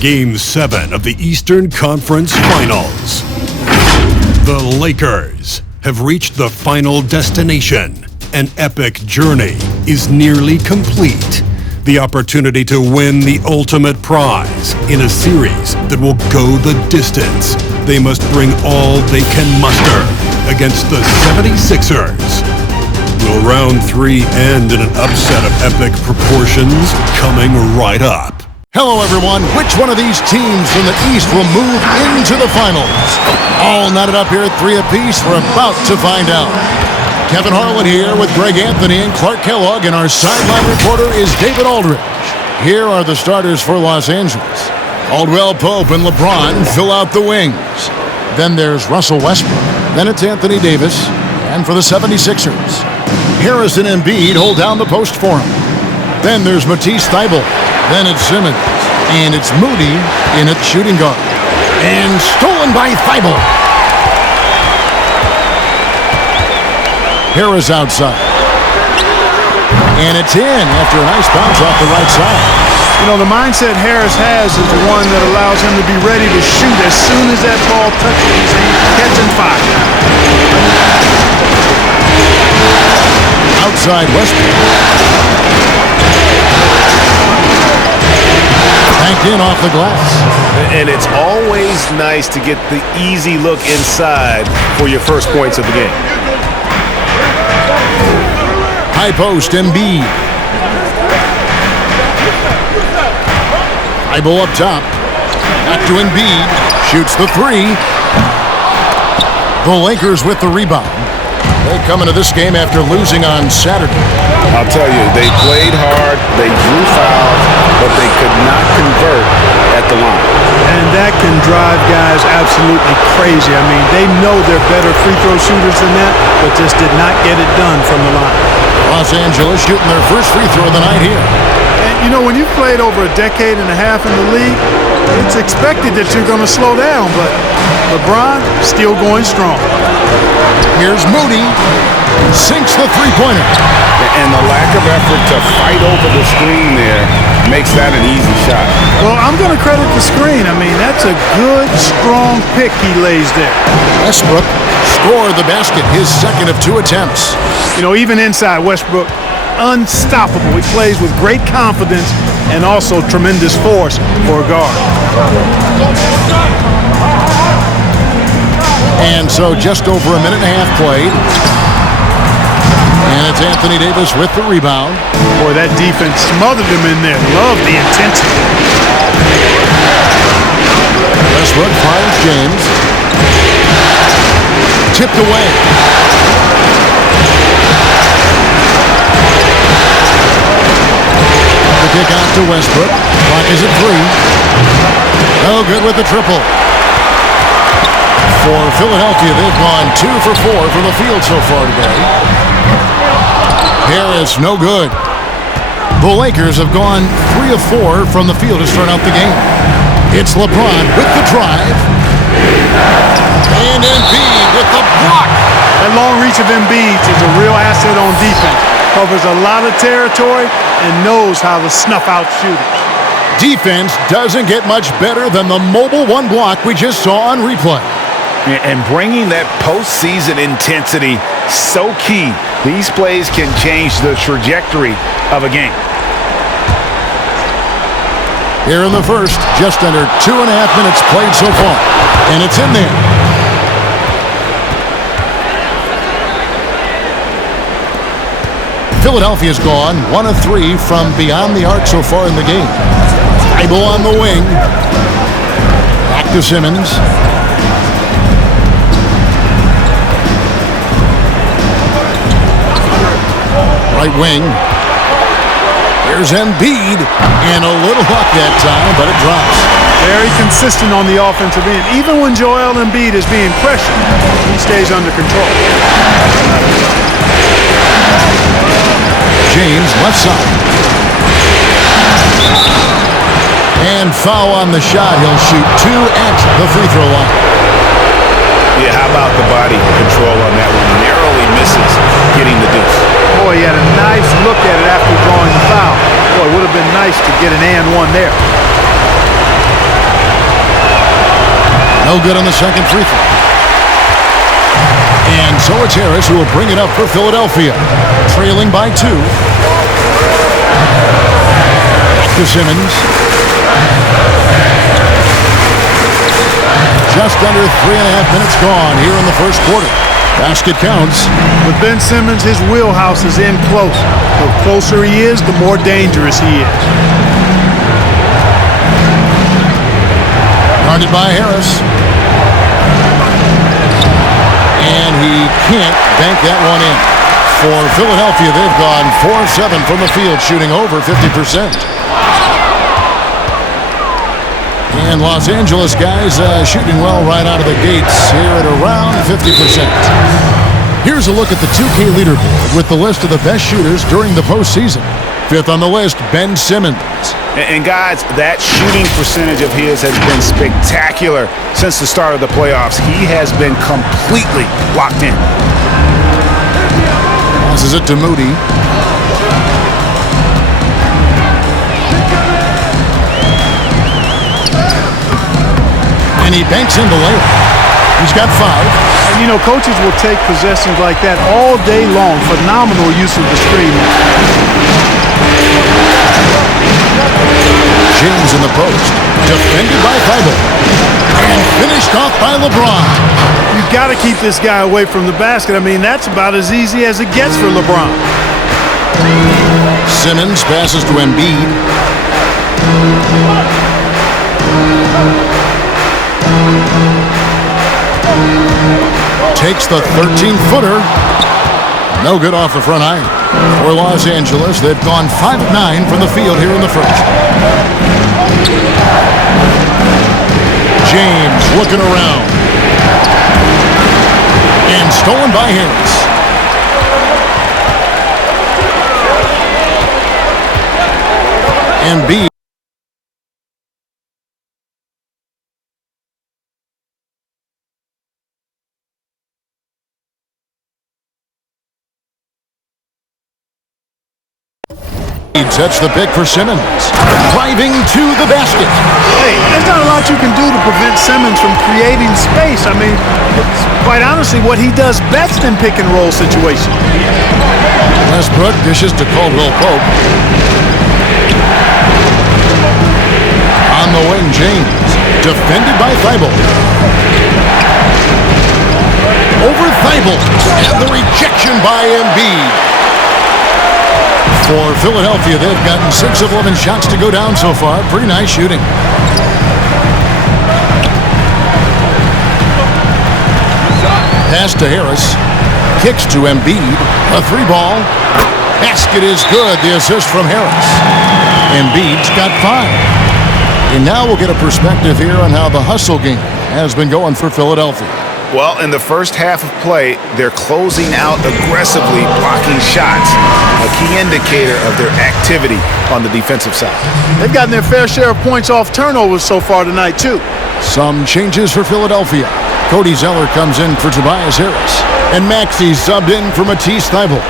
Game 7 of the Eastern Conference Finals. The Lakers have reached the final destination. An epic journey is nearly complete. The opportunity to win the ultimate prize in a series that will go the distance. They must bring all they can muster against the 76ers. Will round 3 end in an upset of epic proportions? Coming right up. Hello, everyone. Which one of these teams from the East will move into the finals? All knotted up here at 3 apiece. We're about to find out. Kevin Harlan here with Greg Anthony and Clark Kellogg, and our sideline reporter is David Aldridge. Here are the starters for Los Angeles. Caldwell Pope and LeBron fill out the wings. Then there's Russell Westbrook. Then it's Anthony Davis. And for the 76ers, Harrison and Embiid hold down the post for him. Then there's Matisse Thybulle. Then it's Simmons. And it's Moody in at shooting guard. And stolen by Thybulle. Harris outside. And it's in after a nice bounce off the right side. You know, the mindset Harris has is the one that allows him to be ready to shoot as soon as that ball touches his hand, catching fire. Outside Westbrook. Banked in off the glass. And it's always nice to get the easy look inside for your first points of the game. High post, Embiid. Thybulle up top. Back to Embiid. Shoots the 3. The Lakers with the rebound. They come into this game after losing on Saturday. I'll tell you, they played hard, they drew fouls, but they could not convert at the line. And that can drive guys absolutely crazy. I mean, they know they're better free throw shooters than that, but just did not get it done from the line. Los Angeles shooting their first free throw of the night here. And, you know, when you've played over a decade and a half in the league, it's expected that you're going to slow down, but LeBron still going strong. Here's Moody. Sinks the three-pointer. And the lack of effort to fight over the screen there makes that an easy shot. Well, I'm going to credit the screen. I mean, that's a good, strong pick he lays there. Westbrook scored the basket, his second of 2 attempts. You know, even inside, Westbrook, unstoppable. He plays with great confidence and also tremendous force for a guard. And so just over a minute and a half played. And it's Anthony Davis with the rebound. Boy, that defense smothered him in there. Love the intensity. Westbrook finds James. Tipped away. The kick out to Westbrook. Clock is at 3. No good with the triple. For Philadelphia, they've gone 2 for 4 from the field so far today. Harris, no good. The Lakers have gone 3 of 4 from the field to start out the game. It's LeBron with the drive. And Embiid with the block. That long reach of Embiid is a real asset on defense. Covers a lot of territory and knows how to snuff out shooters. Defense doesn't get much better than the mobile 1 block we just saw on replay. And bringing that postseason intensity, so key. These plays can change the trajectory of a game. Here in the first, just under 2.5 minutes played so far. And it's in there. Philadelphia's gone 1 of 3 from beyond the arc so far in the game. Thybulle on the wing. Back to Simmons. Right wing. Here's Embiid. And a little luck that time, but it drops. Very consistent on the offensive end. Even when Joel Embiid is being pressured, he stays under control. James left side. And foul on the shot. He'll shoot 2 at the free throw line. Yeah, how about the body control on that one? Narrowly misses getting the deuce. Boy, he had a nice look at it after drawing the foul. Boy, it would have been nice to get an and one there. No good on the second free throw. And so it's Harris who will bring it up for Philadelphia. Trailing by 2. Back to Simmons. Just under 3.5 minutes gone here in the first quarter. Basket counts. With Ben Simmons, his wheelhouse is in close. The closer he is, the more dangerous he is. Guarded by Harris. And he can't bank that one in. For Philadelphia, they've gone 4-7 from the field, shooting over 50%. And Los Angeles guys shooting well right out of the gates here at around 50%. Here's a look at the 2K leaderboard with the list of the best shooters during the postseason. 5th on the list, Ben Simmons. And guys, that shooting percentage of his has been spectacular since the start of the playoffs. He has been completely locked in. Passes it to Moody. And he banks in the layup. He's got 5. And, you know, coaches will take possessions like that all day long. Phenomenal use of the screen. James in the post. Defended by Thibault. And finished off by LeBron. You've got to keep this guy away from the basket. I mean, that's about as easy as it gets for LeBron. Simmons passes to Embiid. Takes the 13-footer. No good off the front iron. For Los Angeles, they've gone 5 of 9 from the field here in the first. James looking around. And stolen by Harris. Embiid. Sets the pick for Simmons. Driving to the basket. Hey, there's not a lot you can do to prevent Simmons from creating space. I mean, it's quite honestly what he does best in pick-and-roll situations. Westbrook dishes to Caldwell Pope. On the wing, James. Defended by Thibault. Over Thibault. And the rejection by Embiid. For Philadelphia, they've gotten 6 of 11 shots to go down so far. Pretty nice shooting. Pass to Harris. Kicks to Embiid. A 3-ball. Basket is good. The assist from Harris. Embiid's got 5. And now we'll get a perspective here on how the hustle game has been going for Philadelphia. Well, in the first half of play, they're closing out aggressively, blocking shots, a key indicator of their activity on the defensive side. They've gotten their fair share of points off turnovers so far tonight, too. Some changes for Philadelphia. Cody Zeller comes in for Tobias Harris. And Maxey subbed in for Matisse Thybulle.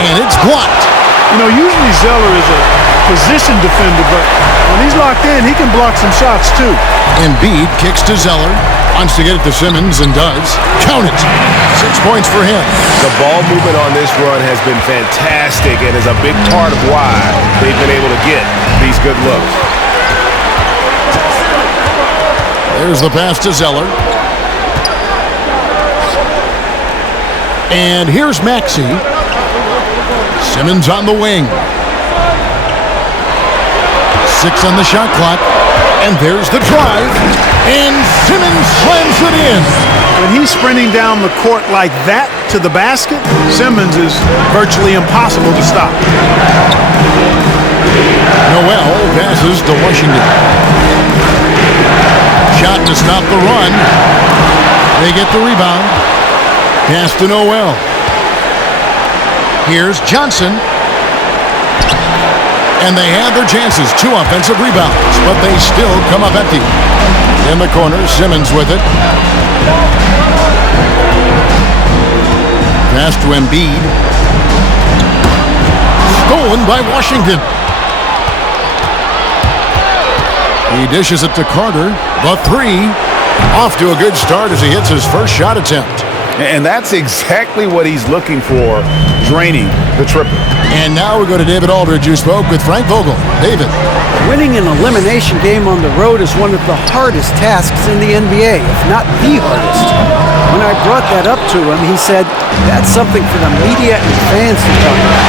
And it's blocked. You know, usually Zeller is a position defender, but when he's locked in, he can block some shots, too. Embiid kicks to Zeller. Wants to get it to Simmons and does. Count it. 6 points for him. The ball movement on this run has been fantastic and is a big part of why they've been able to get these good looks. There's the pass to Zeller. And here's Maxey. Simmons on the wing. 6 on the shot clock. And there's the drive. And Simmons slams it in. When he's sprinting down the court like that to the basket, Simmons is virtually impossible to stop. Noel passes to Washington. Shot to stop the run. They get the rebound. Pass to Noel. Here's Johnson. And they have their chances. 2 offensive rebounds, but they still come up empty. In the corner, Simmons with it. Pass to Embiid. Stolen by Washington. He dishes it to Carter. The three. Off to a good start as he hits his first shot attempt. And that's exactly what he's looking for, draining the triple. And now we go to David Aldridge, who spoke with Frank Vogel. David. Winning an elimination game on the road is one of the hardest tasks in the NBA, if not the hardest. When I brought that up to him, he said, that's something for the media and fans to talk about.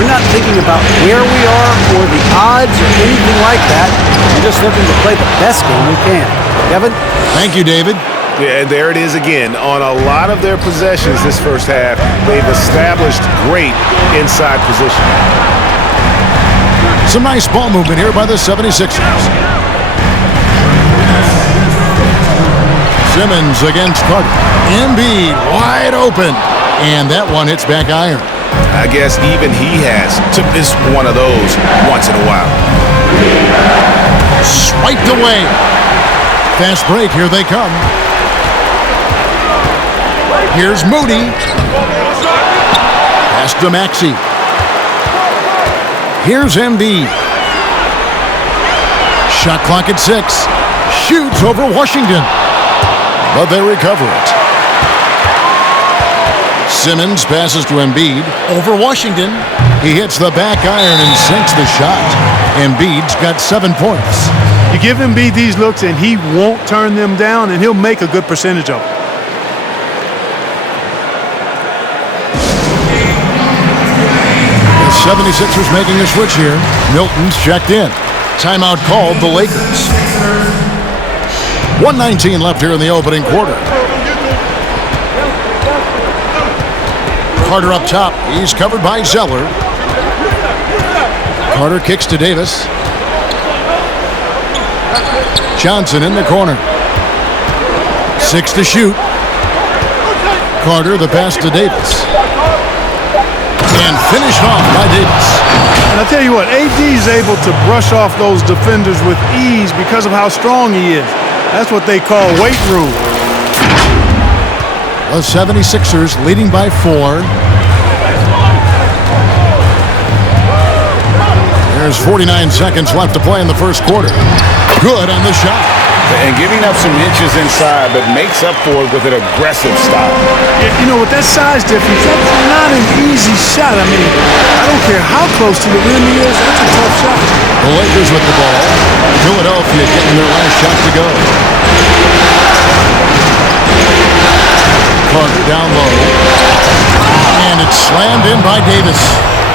We're not thinking about where we are or the odds or anything like that. We're just looking to play the best game we can. Kevin? Thank you, David. Yeah, and there it is again. On a lot of their possessions this first half, they've established great inside position. Some nice ball movement here by the 76ers. Simmons against Carter. Embiid wide open. And that one hits back iron. I guess even he has to miss one of those once in a while. Swiped away. Fast break. Here they come. Here's Moody. Pass to Maxey. Here's Embiid. Shot clock at 6. Shoots over Washington. But they recover it. Simmons passes to Embiid. Over Washington. He hits the back iron and sinks the shot. Embiid's got 7 points. You give Embiid these looks and he won't turn them down, and he'll make a good percentage of them. The 76ers making a switch here. Milton's checked in. Timeout called the Lakers. 1:19 left here in the opening quarter. Carter up top. He's covered by Zeller. Carter kicks to Davis. Johnson in the corner. 6 to shoot. Carter, the pass to Davis. And finished off by Davis. And I tell you what, AD is able to brush off those defenders with ease because of how strong he is. That's what they call weight room. The 76ers leading by 4. There's 49 seconds left to play in the first quarter. Good on the shot. And giving up some inches inside, but makes up for it with an aggressive style. You know, with that size difference, that's not an easy shot. I mean, I don't care how close to the rim he is, that's a tough shot. The Lakers with the ball. Philadelphia getting their last shot to go. Carter down low. And it's slammed in by Davis.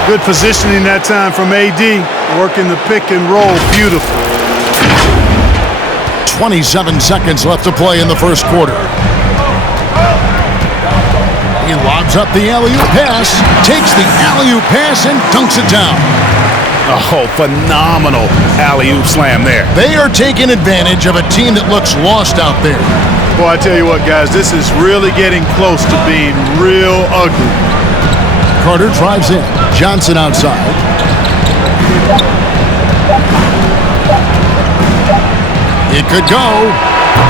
Good positioning that time from AD. Working the pick and roll. Beautiful. 27 seconds left to play in the first quarter. He lobs up the alley-oop pass, takes the alley-oop pass and dunks it down. Oh, phenomenal alley-oop slam there. They are taking advantage of a team that looks lost out there. Boy, I tell you what, guys, this is really getting close to being real ugly. Carter drives in. Johnson outside. It could go.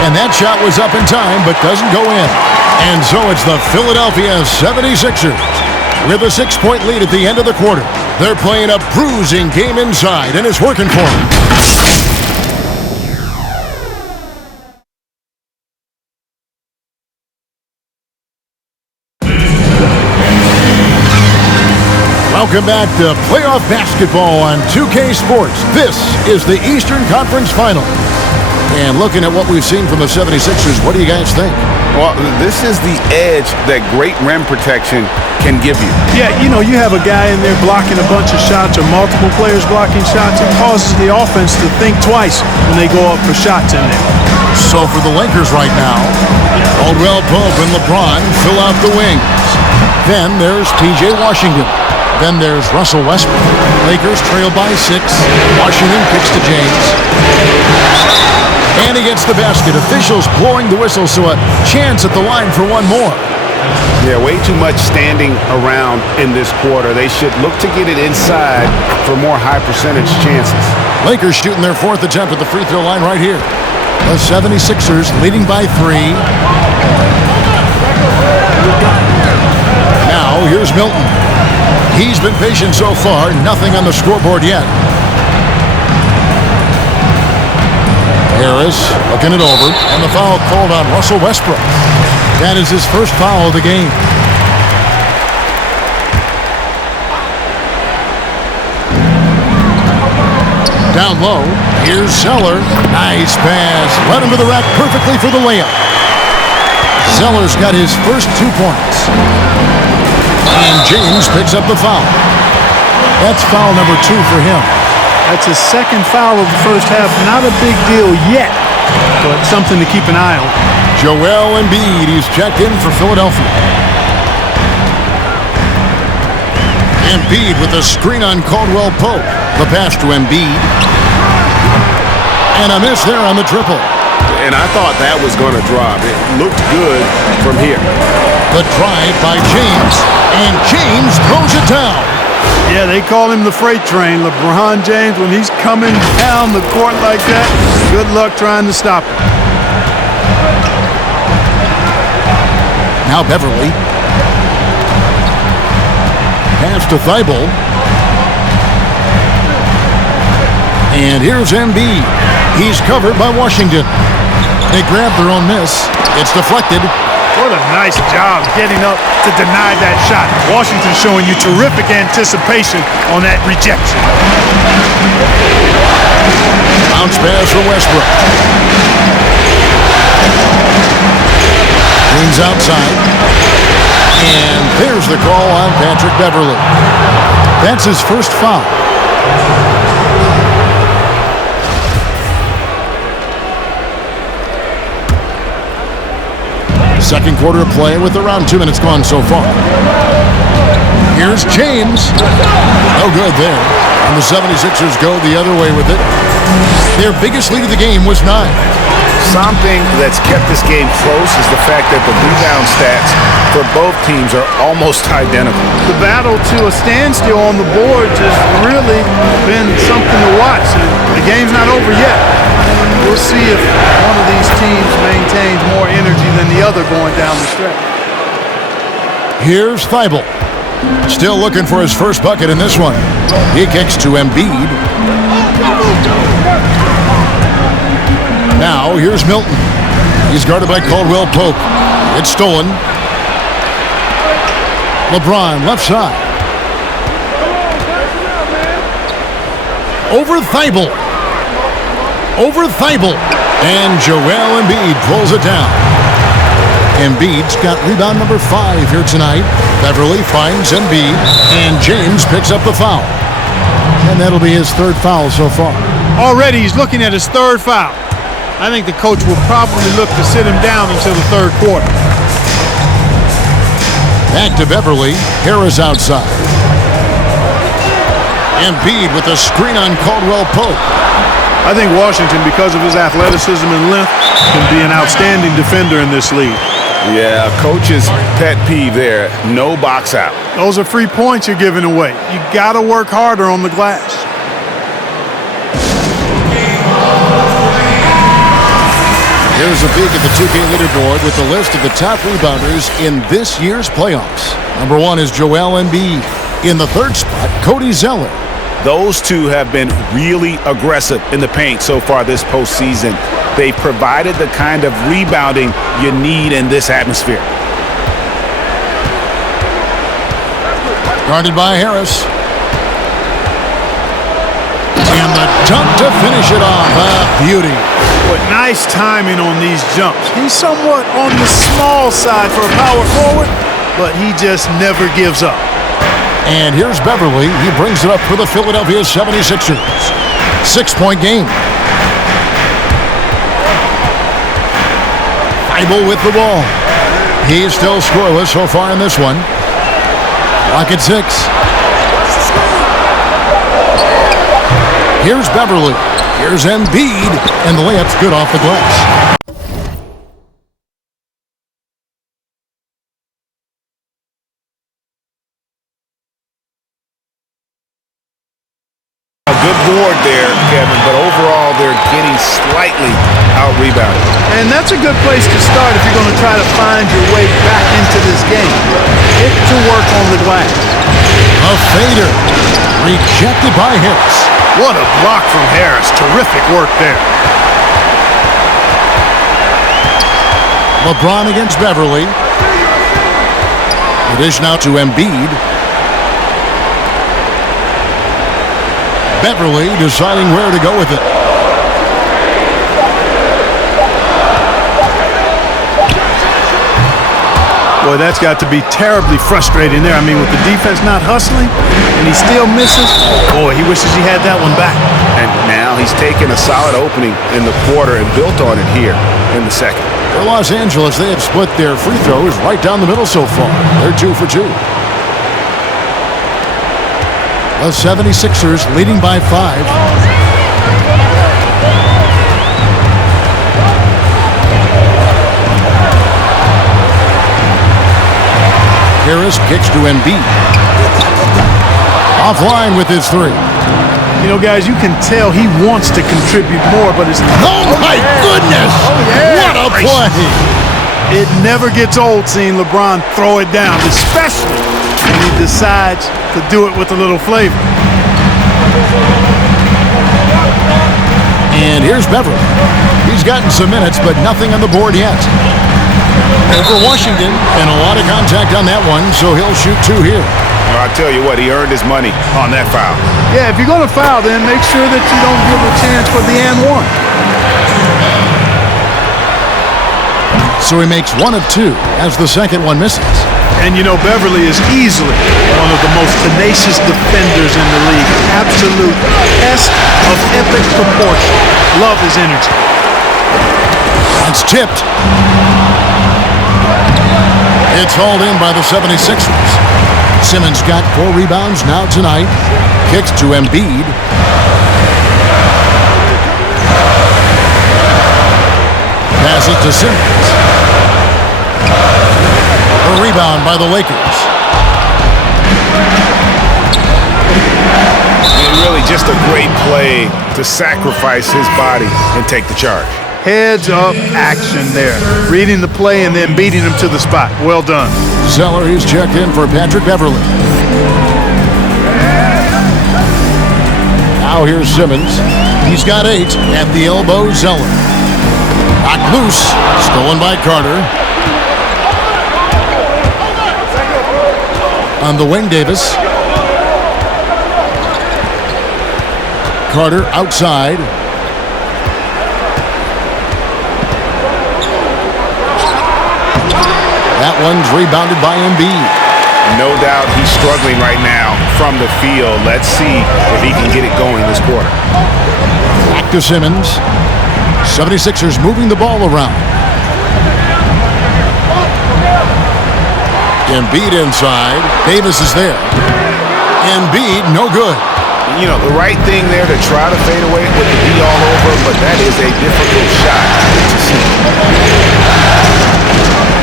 And that shot was up in time, but doesn't go in. And so it's the Philadelphia 76ers with a 6-point lead at the end of the quarter. They're playing a bruising game inside, and it's working for them. Welcome back to playoff basketball on 2K Sports. This is the Eastern Conference Final. And looking at what we've seen from the 76ers, what do you guys think? Well, this is the edge that great rim protection can give you. Yeah, you know, you have a guy in there blocking a bunch of shots or multiple players blocking shots. It causes the offense to think twice when they go up for shots in there. So for the Lakers right now, Caldwell Pope and LeBron fill out the wings. Then there's T.J. Washington. Then there's Russell Westbrook. Lakers trail by 6. Washington kicks to James. And he gets the basket. Officials blowing the whistle, so a chance at the line for one more. Yeah, way too much standing around in this quarter. They should look to get it inside for more high percentage chances. Lakers shooting their 4th attempt at the free throw line right here. The 76ers leading by 3. Now here's Milton. He's been patient so far. Nothing on the scoreboard yet. Harris looking it over, and the foul called on Russell Westbrook. That is his first foul of the game. Down low, here's Zeller. Nice pass. Led him to the rack perfectly for the layup. Zeller's got his first 2 points. And James picks up the foul. That's foul number 2 for him. That's his second foul of the first half. Not a big deal yet, but something to keep an eye on. Joel Embiid, he's checked in for Philadelphia. Embiid with a screen on Caldwell Pope. The pass to Embiid. And a miss there on the triple. And I thought that was going to drop. It looked good from here. The drive by James. And James throws it down. Yeah, they call him the freight train. LeBron James, when he's coming down the court like that, good luck trying to stop him. Now Beverly. Pass to Thibault. And here's Embiid. He's covered by Washington. They grab their own miss. It's deflected. What a nice job getting up to deny that shot. Washington showing you terrific anticipation on that rejection. Bounce pass for Westbrook. Green's outside. And there's the call on Patrick Beverly. That's his first foul. Second quarter of play with around 2 minutes gone so far. Here's James. No good there. And the 76ers go the other way with it. Their biggest lead of the game was 9. Something that's kept this game close is the fact that the rebound stats for both teams are almost identical. The battle to a standstill on the boards has really been something to watch. The game's not over yet. We'll see if one of these teams maintains more energy than the other going down the stretch. Here's Thibault. Still looking for his first bucket in this one. He kicks to Embiid. Now here's Milton. He's guarded by Caldwell Pope. It's stolen. LeBron left side. Over Thibault. Over Thibault. And Joel Embiid pulls it down. Embiid's got rebound number 5 here tonight. Beverly finds Embiid. And James picks up the foul. And that'll be his third foul so far. Already he's looking at his third foul. I think the coach will probably look to sit him down until the third quarter. Back to Beverly. Harris outside. Embiid with a screen on Caldwell Pope. I think Washington, because of his athleticism and length, can be an outstanding defender in this league. Yeah, coach's pet peeve there. No box out. Those are free points you're giving away. You got to work harder on the glass. Here's a peek at the 2K leaderboard with the list of the top rebounders in this year's playoffs. Number 1 is Joel Embiid. In the third spot, Cody Zeller. Those two have been really aggressive in the paint so far this postseason. They've provided the kind of rebounding you need in this atmosphere. Guarded by Harris. And the dunk to finish it off. A beauty. But nice timing on these jumps. He's somewhat on the small side for a power forward, but he just never gives up. And here's Beverly. He brings it up for the Philadelphia 76ers. 6-point game. Thibault with the ball. He's still scoreless so far in this one. Clock at 6. Here's Beverly. Here's Embiid. And the layup's good off the glass. Good board there, Kevin, but overall they're getting slightly out-rebounded. And that's a good place to start if you're going to try to find your way back into this game. Get to work on the glass. A fader. Rejected by Harris. What a block from Harris. Terrific work there. LeBron against Beverly. The dish now to Embiid. Beverly deciding where to go with it. Boy, that's got to be terribly frustrating there. I mean, with the defense not hustling and he still misses, boy, he wishes he had that one back. And now he's taken a solid opening in the quarter and built on it here in the second. For Los Angeles, they have split their free throws right down the middle so far. They're 2 for 2. The 76ers leading by 5. Harris kicks to Embiid. Offline with his 3. You know, guys, you can tell he wants to contribute more, but it's... Oh, my goodness! Oh, yeah. What a play! It never gets old seeing LeBron throw it down, especially when he decides to do it with a little flavor. And here's Beverly. He's gotten some minutes, but nothing on the board yet. Over Washington, and a lot of contact on that one, so he'll shoot 2 here. Well, I'll tell you what, he earned his money on that foul. Yeah, if you're going to foul, then make sure that you don't give a chance for the and 1. So he makes 1 of 2 as the second one misses. And you know, Beverly is easily one of the most tenacious defenders in the league. Absolute pest of epic proportion. Love his energy. It's tipped. It's hauled in by the 76ers. Simmons got 4 rebounds now tonight. Kicks to Embiid. Passes to Simmons. A rebound by the Lakers. And really just a great play to sacrifice his body and take the charge. Heads-up action there. Reading the play and then beating him to the spot. Well done. Zeller is checked in for Patrick Beverly. Now here's Simmons. He's got 8 at the elbow. Zeller. Knocked loose. Stolen by Carter. On the wing, Davis. Carter outside. That one's rebounded by Embiid. No doubt he's struggling right now from the field. Let's see if he can get it going this quarter. Back to Simmons. 76ers moving the ball around. Embiid inside. Davis is there. Embiid, no good. You know, the right thing there to try to fade away with the beat all over, but that is a difficult shot to see.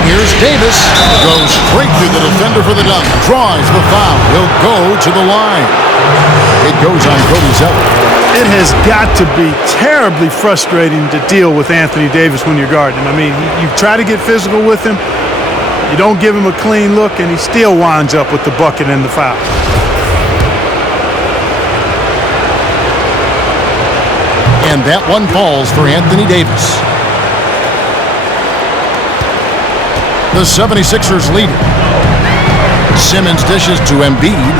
Here's Davis. Goes straight through the defender for the dunk. Draws the foul. He'll go to the line. It goes on Cody Zeller. It has got to be terribly frustrating to deal with Anthony Davis when you're guarding him. I mean, you try to get physical with him. You don't give him a clean look, and he still winds up with the bucket and the foul. And that one falls for Anthony Davis. The 76ers lead. Simmons dishes to Embiid.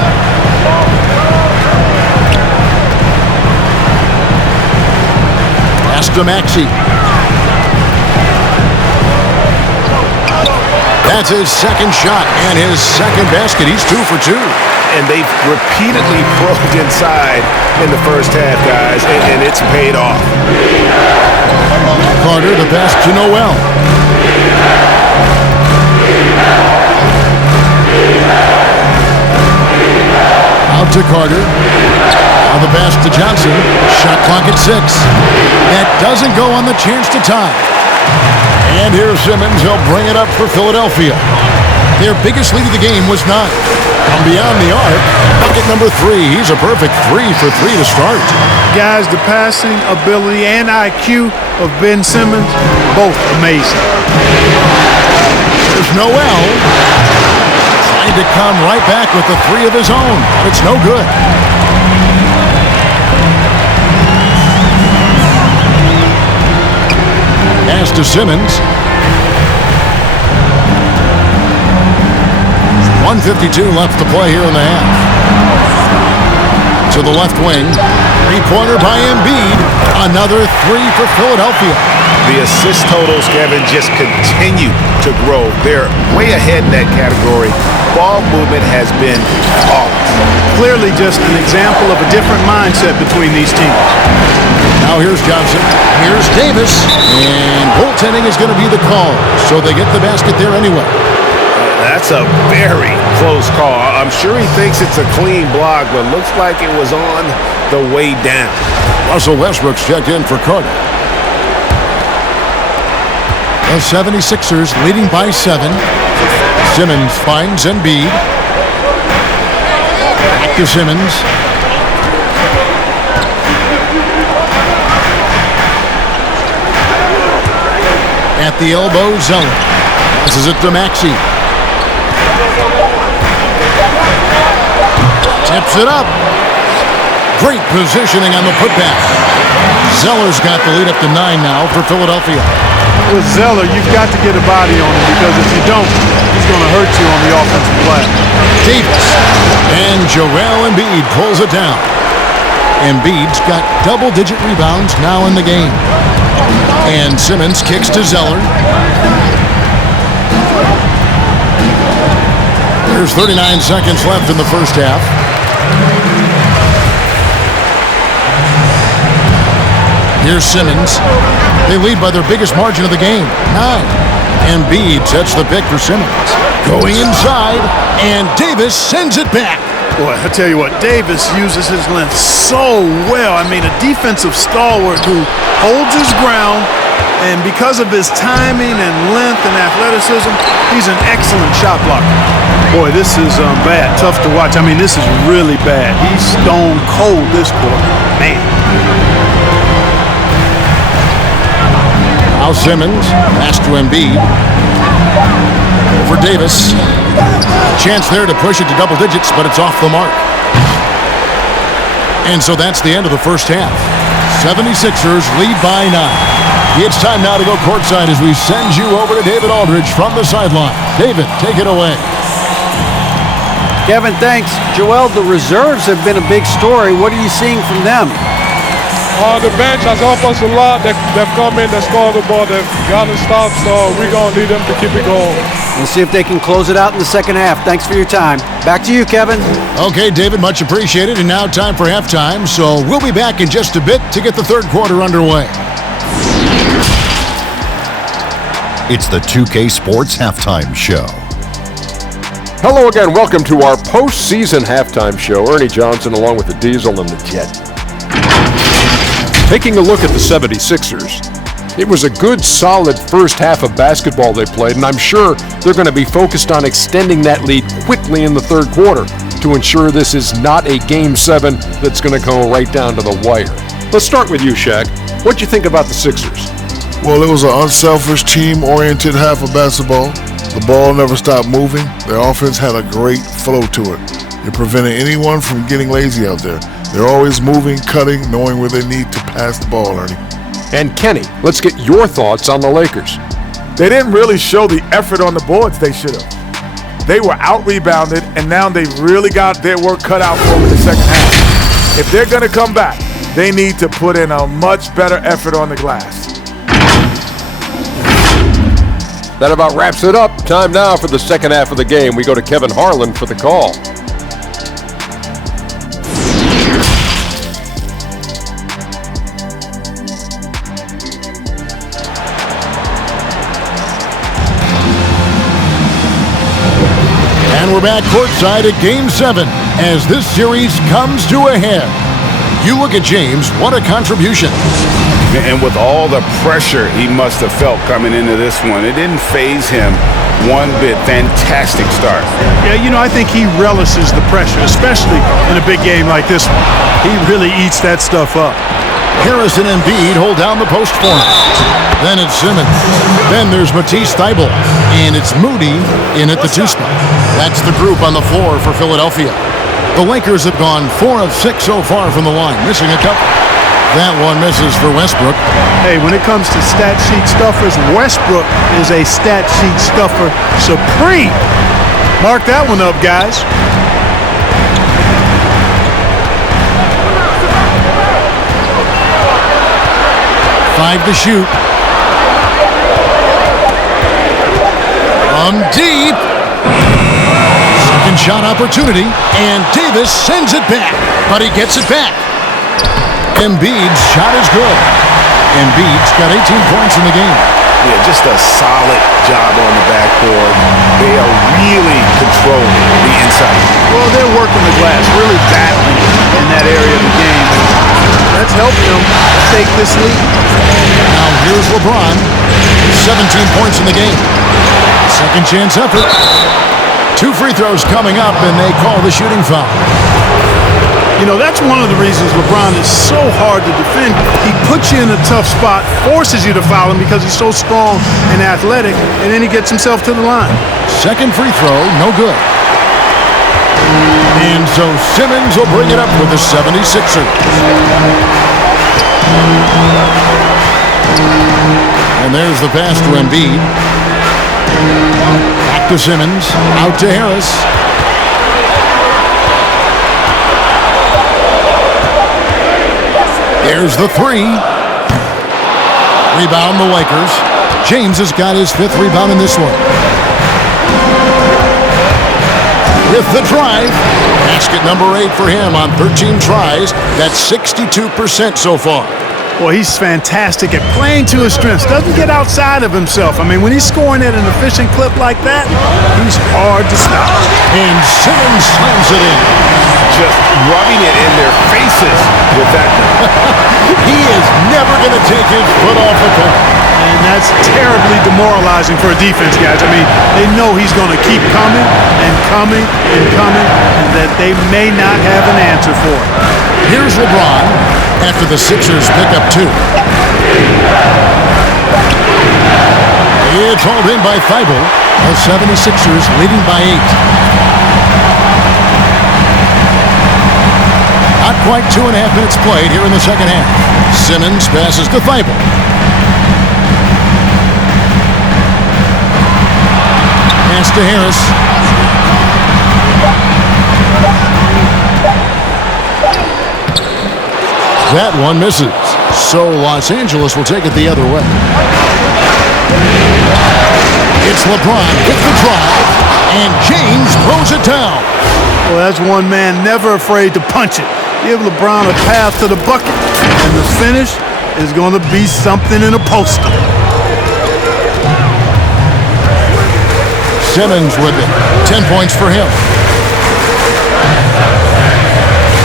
Pass to Maxey. That's his second shot and his second basket. He's 2 for 2. And they've repeatedly probed inside in the first half, guys, and it's paid off. Carter, the pass to Noel. Out to Carter. Now the pass to Johnson. Shot clock at 6. That doesn't go on the chance to tie. And here's Simmons. He'll bring it up for Philadelphia. Their biggest lead of the game was 9. From beyond the arc, bucket number 3. He's a perfect 3 for 3 to start. Guys, the passing ability and IQ of Ben Simmons, both amazing. There's Noel. Trying to come right back with the 3 of his own. It's no good. Pass to Simmons. 1:52 left to play here in the half. To the left wing. Three-pointer by Embiid. Another three for Philadelphia. The assist totals, Kevin, just continue to grow. They're way ahead in that category. Ball movement has been flawless. Clearly just an example of a different mindset between these teams. Now here's Johnson. Here's Davis. And goaltending is going to be the call. So they get the basket there anyway. That's a very close call. I'm sure he thinks it's a clean block, but looks like it was on the way down. Russell Westbrook's checked in for Carter. The 76ers leading by 7. Simmons finds Embiid. Back to Simmons. At the elbow, Zeller. Passes it to Maxey. Tips it up. Great positioning on the putback. Zeller's got the lead up to 9 now for Philadelphia. With Zeller, you've got to get a body on him because if you don't, he's going to hurt you on the offensive glass. Davis. And Joel Embiid pulls it down. Embiid's got double-digit rebounds now in the game. And Simmons kicks to Zeller. There's 39 seconds left in the first half. Here's Simmons. They lead by their biggest margin of the game, 9. Embiid sets the pick for Simmons. Going inside, and Davis sends it back. Boy, I tell you what, Davis uses his length so well. I mean, a defensive stalwart who holds his ground, and because of his timing and length and athleticism, he's an excellent shot blocker. Boy, this is bad, tough to watch. I mean, this is really bad. He's stone cold this quarter, man. Now Simmons, pass to Embiid. For Davis. Chance there to push it to double digits, but it's off the mark. And so that's the end of the first half. 76ers lead by 9. It's time now to go courtside as we send you over to David Aldridge from the sideline. David, take it away. Kevin, thanks. Joel, the reserves have been a big story. What are you seeing from them? The bench has helped us a lot. They've come in, they've scored the ball, they've gotten stops, so we're going to need them to keep it going. We'll see if they can close it out in the second half. Thanks for your time. Back to you, Kevin. Okay, David, much appreciated. And now time for halftime, so we'll be back in just a bit to get the third quarter underway. It's the 2K Sports Halftime Show. Hello again. Welcome to our postseason halftime show. Ernie Johnson along with the Diesel and the Jet. Taking a look at the 76ers, it was a good, solid first half of basketball they played, and I'm sure they're going to be focused on extending that lead quickly in the third quarter to ensure this is not a Game 7 that's going to go right down to the wire. Let's start with you, Shaq. What'd you think about the Sixers? Well, it was an unselfish, team-oriented half of basketball. The ball never stopped moving. Their offense had a great flow to it. It prevented anyone from getting lazy out there. They're always moving, cutting, knowing where they need to pass the ball, Ernie. And Kenny, let's get your thoughts on the Lakers. They didn't really show the effort on the boards they should have. They were out-rebounded, and now they've really got their work cut out for them in the second half. If they're going to come back, they need to put in a much better effort on the glass. That about wraps it up. Time now for the second half of the game. We go to Kevin Harlan for the call. And we're back courtside at Game 7 as this series comes to a head. You look at James, what a contribution. And with all the pressure he must have felt coming into this one, it didn't faze him one bit. Fantastic start. Yeah, you know, I think he relishes the pressure, especially in a big game like this one. He really eats that stuff up. Harrison and Embiid hold down the post for him. Then it's Simmons. Then there's Matisse Thybulle. And it's Moody in at the 2 spot. That's the group on the floor for Philadelphia. The Lakers have gone 4 of 6 so far from the line, missing a couple. That one misses for Westbrook. Hey, when it comes to stat sheet stuffers, Westbrook is a stat sheet stuffer supreme. Mark that one up, guys. Five to shoot. From deep. Second shot opportunity, and Davis sends it back, but he gets it back. Embiid's shot is good. Embiid's got 18 points in the game. Yeah, just a solid job on the backboard. They are really controlling the inside. Well, they're working the glass, really battling in that area of the game. That's helped them take this lead. Now here's LeBron. 17 points in the game. Second chance effort. 2 free throws coming up, and they call the shooting foul. You know, that's one of the reasons LeBron is so hard to defend. He puts you in a tough spot, forces you to foul him because he's so strong and athletic, and then he gets himself to the line. Second free throw, no good. And so Simmons will bring it up with the 76ers. And there's the pass to Embiid. Back to Simmons, out to Harris. There's the three. Rebound the Lakers. James has got his 5th rebound in this one. With the drive. Basket number 8 for him on 13 tries. That's 62% so far. Well, he's fantastic at playing to his strengths. Doesn't get outside of himself. I mean, when he's scoring at an efficient clip like that, he's hard to stop. And Simmons slams it in. Just rubbing it in their faces with that. He is never going to take his foot off the pedal. And that's terribly demoralizing for a defense, guys. I mean, they know he's going to keep coming and coming and coming, and that they may not have an answer for it. Here's LeBron after the Sixers pick up 2. It's hauled in by Thibault. The 76ers leading by 8. Not quite 2.5 minutes played here in the second half. Simmons passes to Thibault. Pass to Harris. That one misses. So Los Angeles will take it the other way. It's LeBron with the drive, and James throws it down. Well, that's one man never afraid to punch it. Give LeBron a path to the bucket, and the finish is going to be something in a poster. Simmons with it. 10 points for him.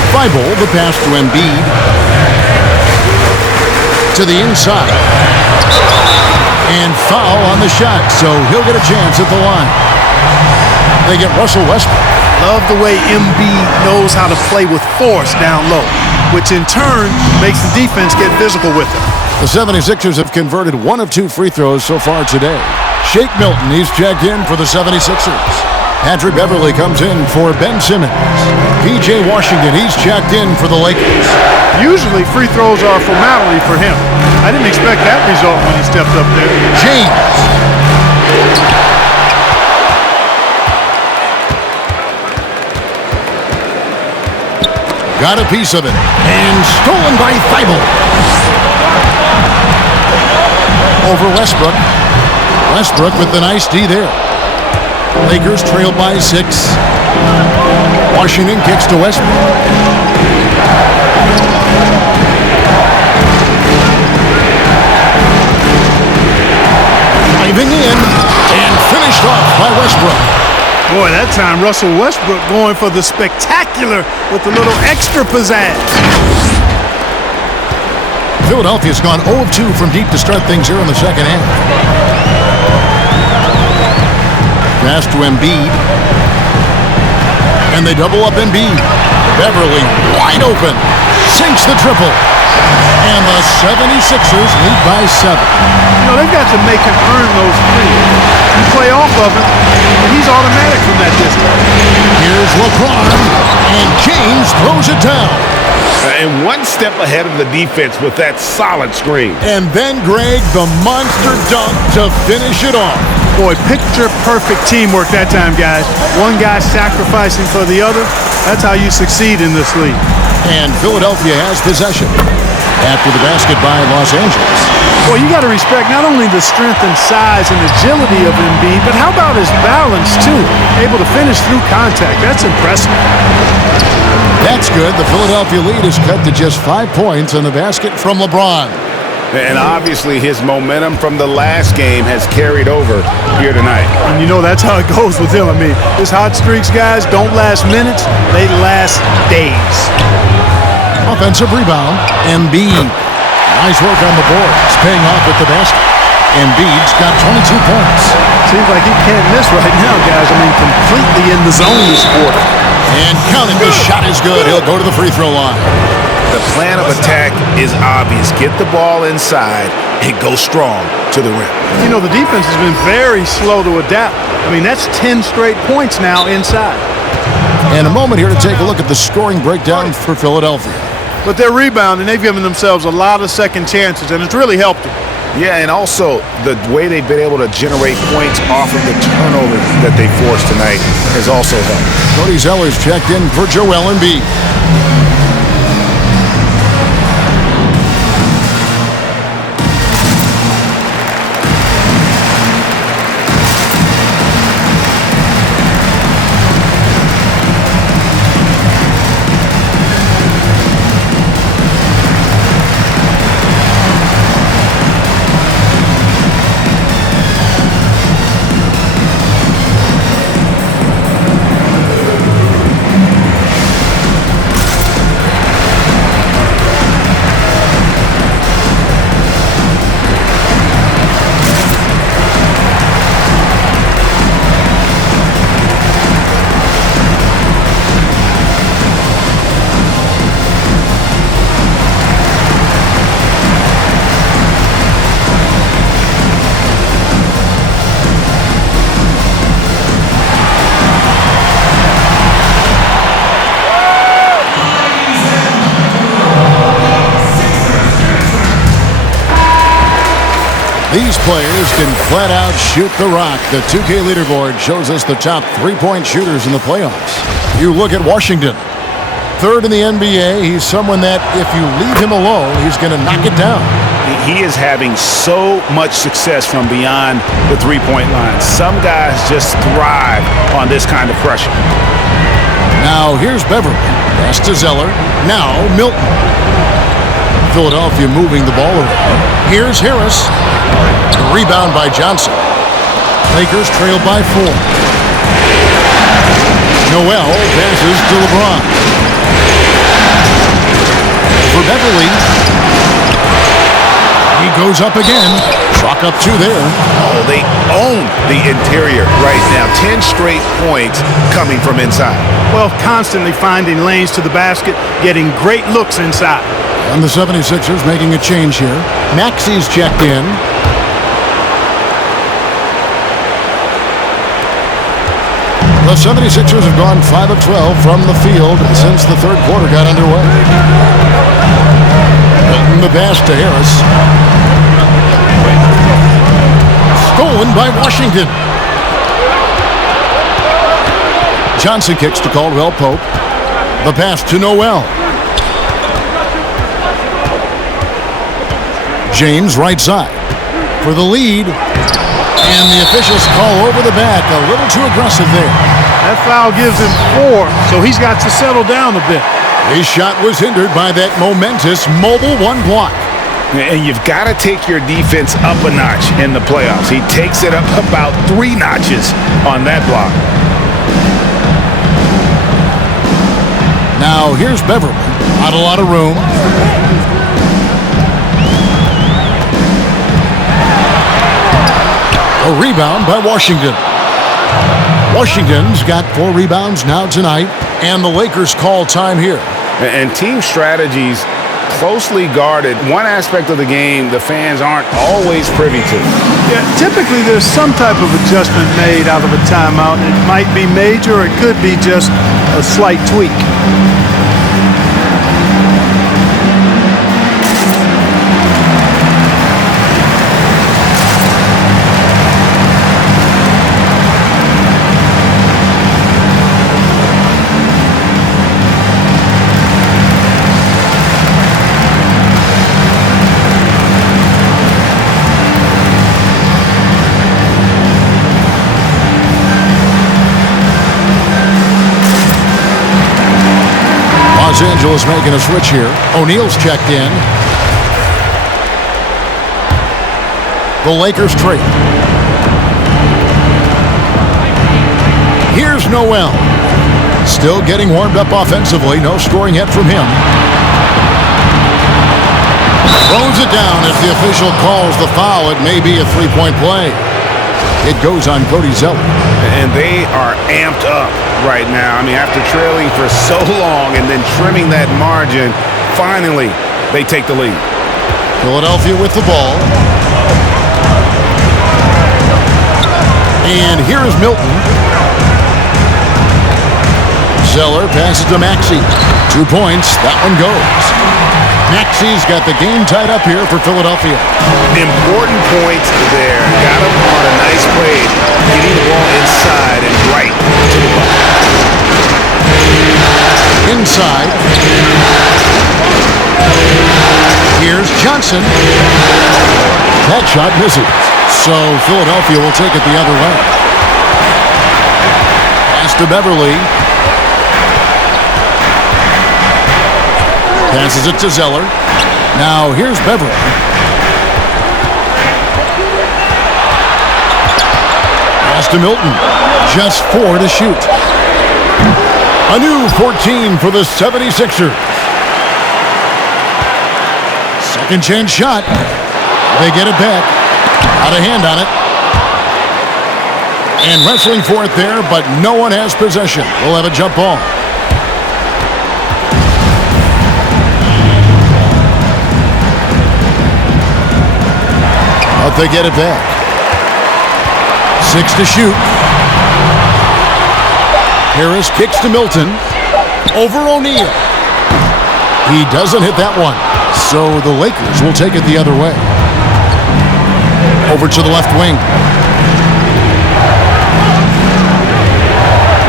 Thibault, the pass to Embiid. To the inside. And foul on the shot, so he'll get a chance at the line. They get Russell Westbrook. Love the way Embiid knows how to play with force down low, which in turn makes the defense get physical with him. The 76ers have converted 1 of 2 free throws so far today. Shake Milton, he's checked in for the 76ers. Patrick Beverly comes in for Ben Simmons. P.J. Washington, he's checked in for the Lakers. Usually free throws are a formality for him. I didn't expect that result when he stepped up there. James. Got a piece of it. And stolen by Thibault. Over Westbrook. Westbrook with the nice D there. Lakers trail by 6. Washington kicks to Westbrook. Driving in and finished off by Westbrook. Boy, that time Russell Westbrook going for the spectacular with a little extra pizzazz. Philadelphia's gone 0 of 2 from deep to start things here in the second half. Pass to Embiid. And they double up Embiid. Beverly wide open. Sinks the triple. And the 76ers lead by 7. You know, they've got to make him earn those threes. You play off of him, and he's automatic from that distance. Here's LeBron. And James throws it down. And one step ahead of the defense with that solid screen. And then, Greg, the monster dunk to finish it off. Boy, picture-perfect teamwork that time, guys. One guy sacrificing for the other. That's how you succeed in this league. And Philadelphia has possession after the basket by Los Angeles. Well, you got to respect not only the strength and size and agility of Embiid, but how about his balance, too? Able to finish through contact. That's impressive. That's good. The Philadelphia lead is cut to just 5 points on the basket from LeBron. And obviously his momentum from the last game has carried over here tonight. And you know that's how it goes with him. I mean, his hot streaks, guys, don't last minutes. They last days. Offensive rebound. Embiid. Nice work on the boards. Paying off with the basket. Embiid's got 22 points. Seems like he can't miss right now, guys. I mean, completely in the zone this quarter. And counting, the shot is good. He'll go to the free throw line. The plan of attack is obvious. Get the ball inside and go strong to the rim. You know, the defense has been very slow to adapt. I mean, that's 10 straight points now inside. And a moment here to take a look at the scoring breakdown for Philadelphia. But they're rebounding. They've given themselves a lot of second chances, and it's really helped them. Yeah, and also the way they've been able to generate points off of the turnovers that they forced tonight has also helped. Cody Zeller's checked in for Joel Embiid. These players can flat out shoot the rock. The 2K leaderboard shows us the top three-point shooters in the playoffs. You look at Washington. Third in the NBA. He's someone that if you leave him alone, he's going to knock it down. He is having so much success from beyond the three-point line. Some guys just thrive on this kind of pressure. Now here's Beverly. Pass to Zeller. Now Milton. Philadelphia moving the ball around. Here's Harris. The rebound by Johnson. Lakers trailed by 4. Noel passes to LeBron. For Beverly. He goes up again. Chalk up 2 there. Oh, they own the interior right now. 10 straight points coming from inside. Well, constantly finding lanes to the basket, getting great looks inside. And the 76ers making a change here. Maxi's checked in. The 76ers have gone 5 of 12 from the field since the third quarter got underway. Milton the pass to Harris. Stolen by Washington. Johnson kicks to Caldwell Pope. The pass to Noel. James right side for the lead. And the officials call over the back. A little too aggressive there. That foul gives him 4, so he's got to settle down a bit. His shot was hindered by that momentous mobile 1 block. And you've got to take your defense up a notch in the playoffs. He takes it up about 3 notches on that block. Now here's Beverly. Not a lot of room. A rebound by Washington. Washington's got 4 rebounds now tonight, and the Lakers call time here. And team strategies closely guarded. One aspect of the game the fans aren't always privy to. Yeah, typically there's some type of adjustment made out of a timeout. It might be major, or it could be just a slight tweak. is making a switch here. O'Neal's checked in. The Lakers trade. Here's Noel. Still getting warmed up offensively. No scoring yet from him. Throws it down as the official calls the foul. It may be a three-point play. It goes on Cody Zeller. And they are amped up right now. I mean, after trailing for so long and then trimming that margin, finally they take the lead. Philadelphia with the ball. And here is Milton. Zeller passes to Maxey. 2 points. That one goes. Maxey's got the game tied up here for Philadelphia. Important points there. Got him on a nice play, getting the ball inside and right to the ball. Inside. Here's Johnson. That shot misses. So Philadelphia will take it the other way. Pass to Beverly. Passes it to Zeller. Now here's Beverly. Pass to Milton. Just 4 to shoot. A new 14 for the 76ers. Second chance shot. They get it back. Out of hand on it. And wrestling for it there, but no one has possession. We'll have a jump ball. But they get it back. 6 to shoot. Harris kicks to Milton. Over O'Neal. He doesn't hit that one. So the Lakers will take it the other way. Over to the left wing.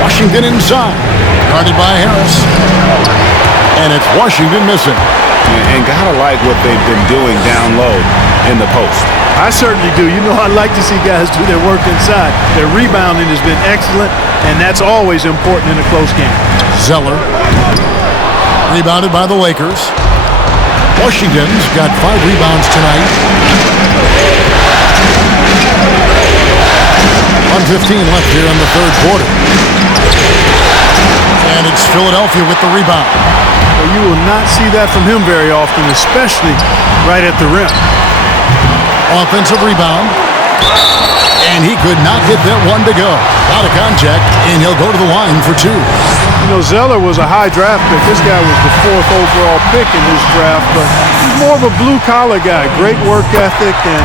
Washington inside. Guarded by Harris. And it's Washington missing. And gotta like what they've been doing down low in the post. I certainly do. You know, I like to see guys do their work inside. Their rebounding has been excellent, and that's always important in a close game. Zeller. Rebounded by the Lakers. Washington's got 5 rebounds tonight. 1:15 left here in the third quarter. And it's Philadelphia with the rebound. Well, you will not see that from him very often, especially right at the rim. Offensive rebound. And he could not get that one to go. Out of contact, and he'll go to the line for 2. You know, Zeller was a high draft pick. This guy was the 4th overall pick in this draft, but he's more of a blue-collar guy. Great work ethic and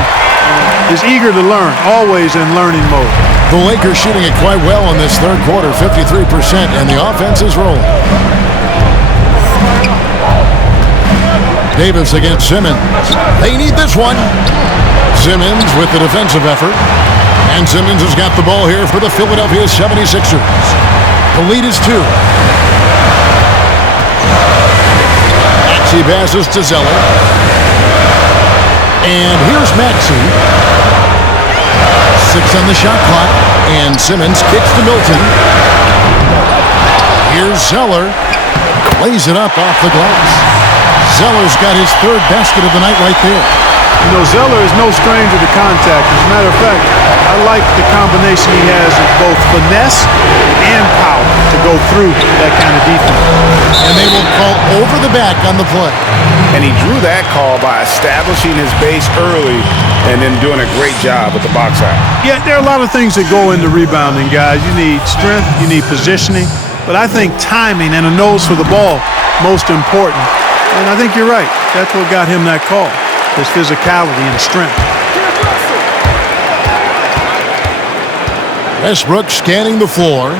is eager to learn, always in learning mode. The Lakers shooting it quite well in this third quarter, 53%, and the offense is rolling. Davis against Simmons. They need this one. Simmons with the defensive effort. And Simmons has got the ball here for the Philadelphia 76ers. The lead is 2. Maxey passes to Zeller. And here's Maxey. 6 on the shot clock. And Simmons kicks to Milton. Here's Zeller. Lays it up off the glass. Zeller's got his 3rd basket of the night right there. You know, Zeller is no stranger to contact. As a matter of fact, I like the combination he has of both finesse and power to go through that kind of defense. And they will call over the back on the play. And he drew that call by establishing his base early and then doing a great job with the box out. Yeah, there are a lot of things that go into rebounding, guys. You need strength, you need positioning, but I think timing and a nose for the ball, most important. And I think you're right. That's what got him that call, his physicality and strength. Westbrook scanning the floor.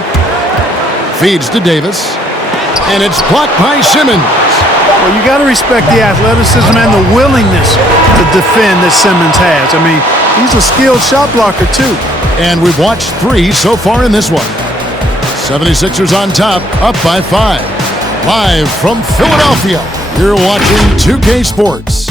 Feeds to Davis. And it's blocked by Simmons. Well, you got to respect the athleticism and the willingness to defend that Simmons has. I mean, he's a skilled shot blocker, too. And we've watched 3 so far in this one. 76ers on top, up by 5. Live from Philadelphia, you're watching 2K Sports.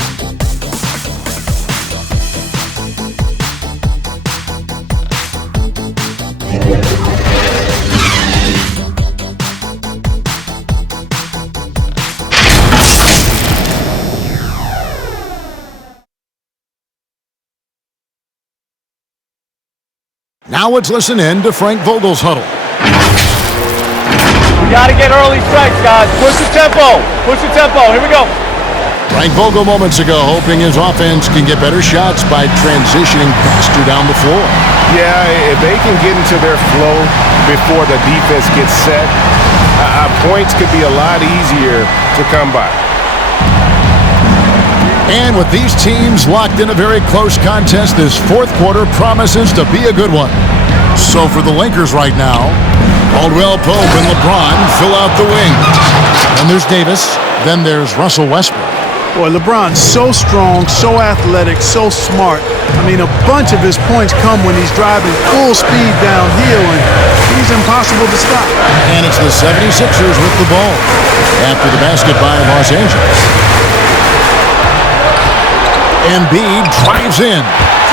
Now let's listen in to Frank Vogel's huddle. We got to get early strikes, guys. Push the tempo. Push the tempo. Here we go. Frank Vogel moments ago hoping his offense can get better shots by transitioning faster down the floor. Yeah, if they can get into their flow before the defense gets set, points could be a lot easier to come by. And with these teams locked in a very close contest, this fourth quarter promises to be a good one. So for the Lakers right now, Caldwell Pope and LeBron fill out the wing. Then there's Davis. Then there's Russell Westbrook. Boy, LeBron's so strong, so athletic, so smart. I mean, a bunch of his points come when he's driving full speed downhill, and he's impossible to stop. And it's the 76ers with the ball after the basket by Los Angeles. Embiid drives in.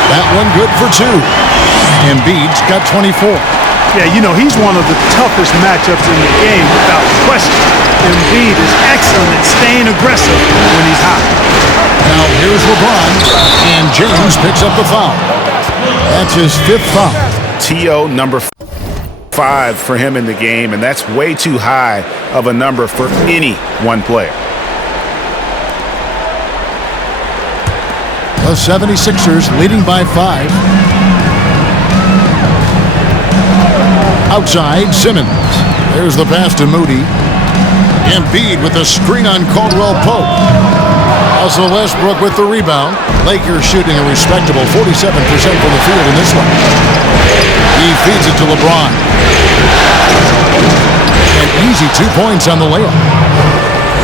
That one good for two. Embiid's got 24. Yeah, you know, he's one of the toughest matchups in the game without question. Embiid is excellent at staying aggressive when he's hot. Now here's LeBron, and James picks up the foul. That's his fifth foul. T.O. number 5 for him in the game, and that's way too high of a number for any one player. The 76ers leading by 5. Outside, Simmons. There's the pass to Moody. Embiid with a screen on Caldwell Pope. Russell Westbrook with the rebound. Lakers shooting a respectable 47% from the field in this one. He feeds it to LeBron. An easy 2 points on the layup.